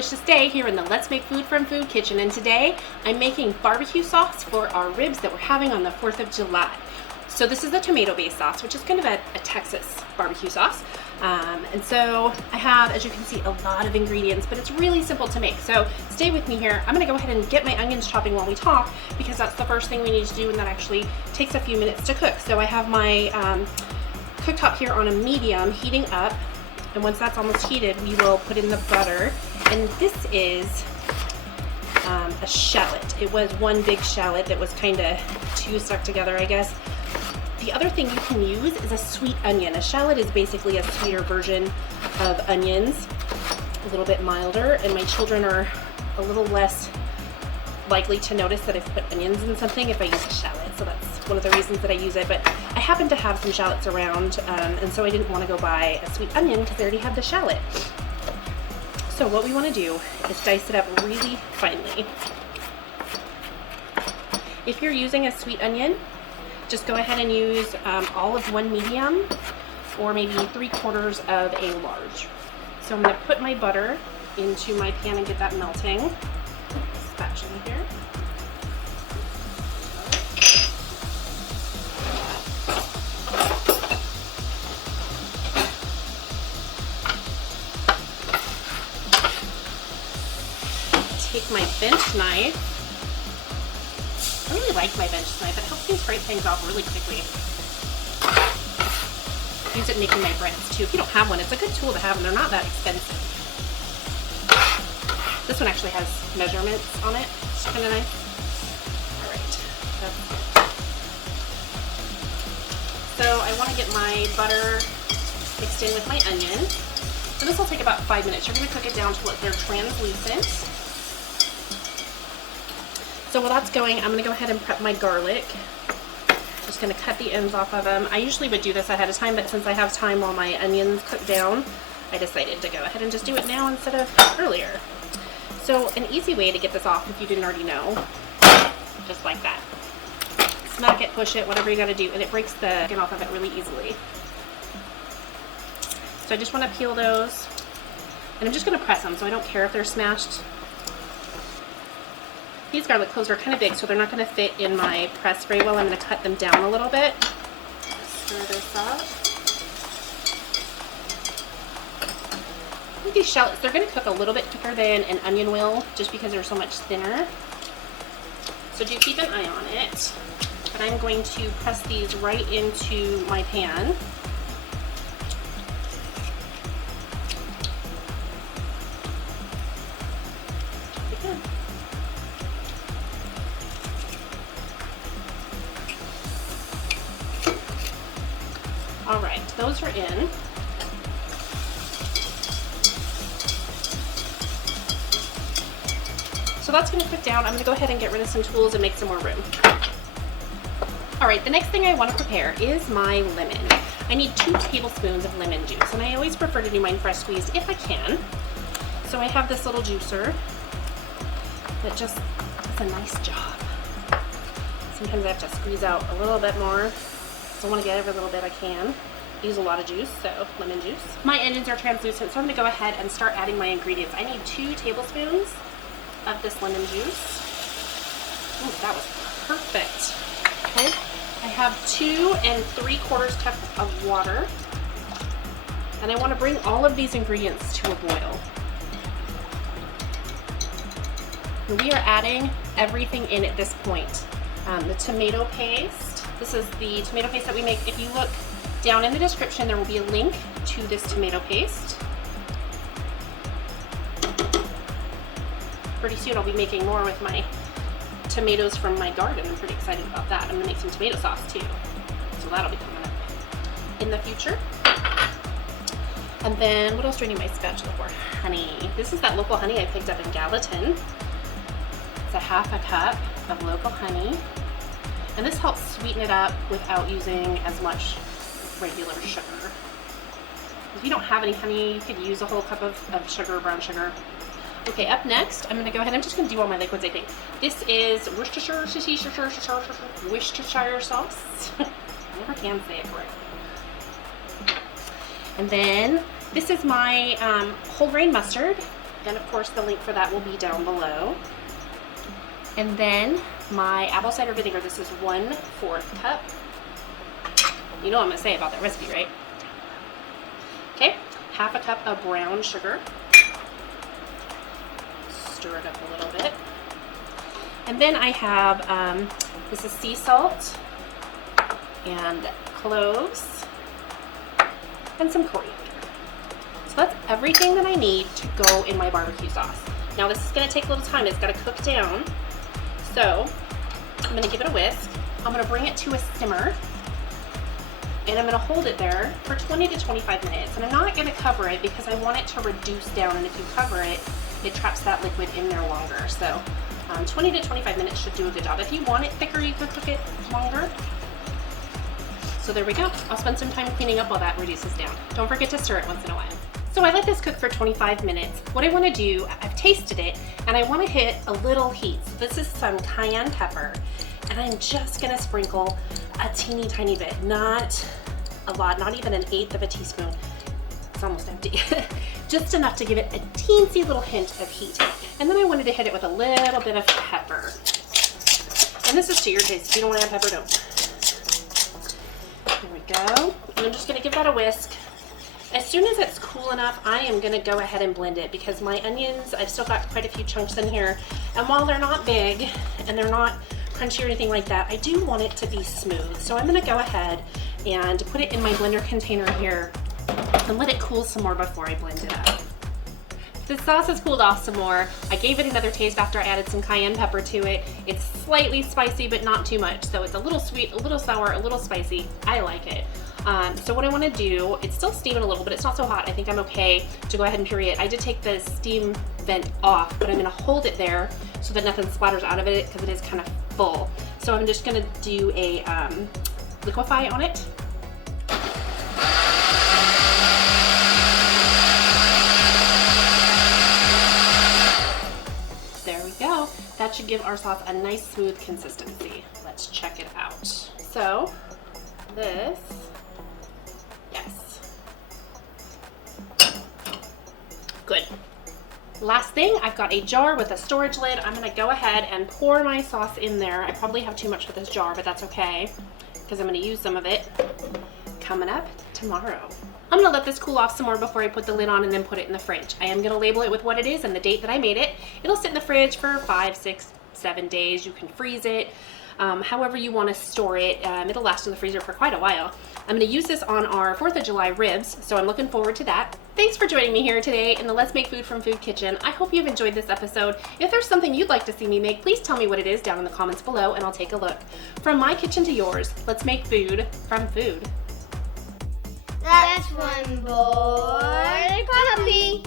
delicious day here in the Let's Make Food from Food kitchen, and today I'm making barbecue sauce for our ribs that we're having on the 4th of July. So this is a tomato-based sauce, which is kind of a Texas barbecue sauce. And so I have, as you can see, a lot of ingredients, but it's really simple to make. So stay with me here. I'm gonna go ahead and get my onions chopping while we talk, because that's the first thing we need to do, and that actually takes a few minutes to cook. So I have my cooktop here on a medium, heating up. And once that's almost heated, we will put in the butter. And this is a shallot. It was one big shallot that was kind of two stuck together, I guess. The other thing you can use is a sweet onion. A shallot is basically a sweeter version of onions, a little bit milder, and my children are a little less likely to notice that I've put onions in something if I use a shallot. So that's one of the reasons that I use it. But I happen to have some shallots around, and so I didn't want to go buy a sweet onion because I already had the shallot. So what we want to do is dice it up really finely. If you're using a sweet onion, just go ahead and use all of one medium or maybe 3/4 of a large. So I'm going to put my butter into my pan and get that melting. Spatula here. Take my bench knife. I really like my bench knife. It helps me scrape things off really quickly. Use it making my breads too. If you don't have one, it's a good tool to have, and they're not that expensive. This one actually has measurements on it. It's kind of nice. All right. That's good. So I want to get my butter mixed in with my onion. So this will take about 5 minutes. You're going to cook it down till they're translucent. So while that's going, I'm going to go ahead and prep my garlic. Just going to cut the ends off of them. I usually would do this ahead of time, but since I have time while my onions cook down, I decided to go ahead and just do it now instead of earlier. So an easy way to get this off, if you didn't already know, just like that. Smack it, push it, whatever you got to do, and it breaks the skin off of it really easily. So I just want to peel those, and I'm just going to press them, so I don't care if they're smashed. These garlic cloves are kind of big, so they're not going to fit in my press very well. I'm going to cut them down a little bit. Stir this up. With these shallots, they're going to cook a little bit quicker than an onion will, just because they're so much thinner. So do keep an eye on it. But I'm going to press these right into my pan. All right, those are in. So that's going to cook down. I'm going to go ahead and get rid of some tools and make some more room. All right, the next thing I want to prepare is my lemon. I need 2 tablespoons of lemon juice, and I always prefer to do mine fresh squeezed if I can. So I have this little juicer that just does a nice job. Sometimes I have to squeeze out a little bit more. So I want to get every little bit I can. Use a lot of juice, so lemon juice. My onions are translucent, so I'm going to go ahead and start adding my ingredients. I need 2 tablespoons of this lemon juice. Ooh, that was perfect. Okay, I have 2 3/4 cups of water, and I want to bring all of these ingredients to a boil. And we are adding everything in at this point. The tomato paste. This is the tomato paste that we make. If you look down in the description, there will be a link to this tomato paste. Pretty soon I'll be making more with my tomatoes from my garden. I'm pretty excited about that. I'm going to make some tomato sauce too. So that'll be coming up in the future. And then what else do I need my spatula for? Honey. This is that local honey I picked up in Gallatin. It's a 1/2 cup of local honey. And this helps sweeten it up without using as much regular sugar. If you don't have any honey, you could use a whole cup of sugar, brown sugar. Okay, up next, I'm going to go ahead. I'm just going to do all my liquids, I think. This is Worcestershire sauce. I never can say it correctly. And then this is my whole grain mustard. And of course the link for that will be down below. And then my apple cider vinegar, this is 1/4 cup. You know what I'm gonna say about that recipe, right? Okay, 1/2 cup of brown sugar. Stir it up a little bit. And then I have, this is sea salt and cloves and some coriander. So that's everything that I need to go in my barbecue sauce. Now this is gonna take a little time, it's gotta cook down. So I'm gonna give it a whisk. I'm gonna bring it to a simmer and I'm gonna hold it there for 20 to 25 minutes. And I'm not gonna cover it because I want it to reduce down, and if you cover it, it traps that liquid in there longer. So 20 to 25 minutes should do a good job. If you want it thicker, you could cook it longer. So there we go. I'll spend some time cleaning up while that reduces down. Don't forget to stir it once in a while. So I let this cook for 25 minutes. What I want to do, I've tasted it, and I want to hit a little heat. So this is some cayenne pepper, and I'm just going to sprinkle a teeny tiny bit, not a lot, not even 1/8 of a teaspoon. It's almost empty. Just enough to give it a teensy little hint of heat. And then I wanted to hit it with a little bit of pepper. And this is to your taste. If you don't want to have pepper, don't. There we go. And I'm just going to give that a whisk. As soon as it's cool enough, I am going to go ahead and blend it because my onions, I've still got quite a few chunks in here. And while they're not big and they're not crunchy or anything like that, I do want it to be smooth. So I'm going to go ahead and put it in my blender container here and let it cool some more before I blend it up. The sauce has cooled off some more. I gave it another taste after I added some cayenne pepper to it. It's slightly spicy, but not too much. So it's a little sweet, a little sour, a little spicy. I like it. So what I want to do, it's still steaming a little, but it's not so hot. I think I'm okay to go ahead and puree it. I did take the steam vent off, but I'm going to hold it there so that nothing splatters out of it because it is kind of full. So I'm just going to do a liquify on it. There we go. That should give our sauce a nice smooth consistency. Let's check it out. So this, yes. Good. Last thing, I've got a jar with a storage lid. I'm gonna go ahead and pour my sauce in there. I probably have too much for this jar, but that's okay because I'm gonna use some of it coming up tomorrow. I'm gonna let this cool off some more before I put the lid on and then put it in the fridge. I am gonna label it with what it is and the date that I made it. It'll sit in the fridge for 5, 6, 7 days. You can freeze it. However you want to store it. It'll last in the freezer for quite a while. I'm going to use this on our 4th of July ribs, so I'm looking forward to that. Thanks for joining me here today in the Let's Make Food from Food Kitchen. I hope you've enjoyed this episode. If there's something you'd like to see me make, please tell me what it is down in the comments below and I'll take a look. From my kitchen to yours, let's make food from food. That's one boy puppy.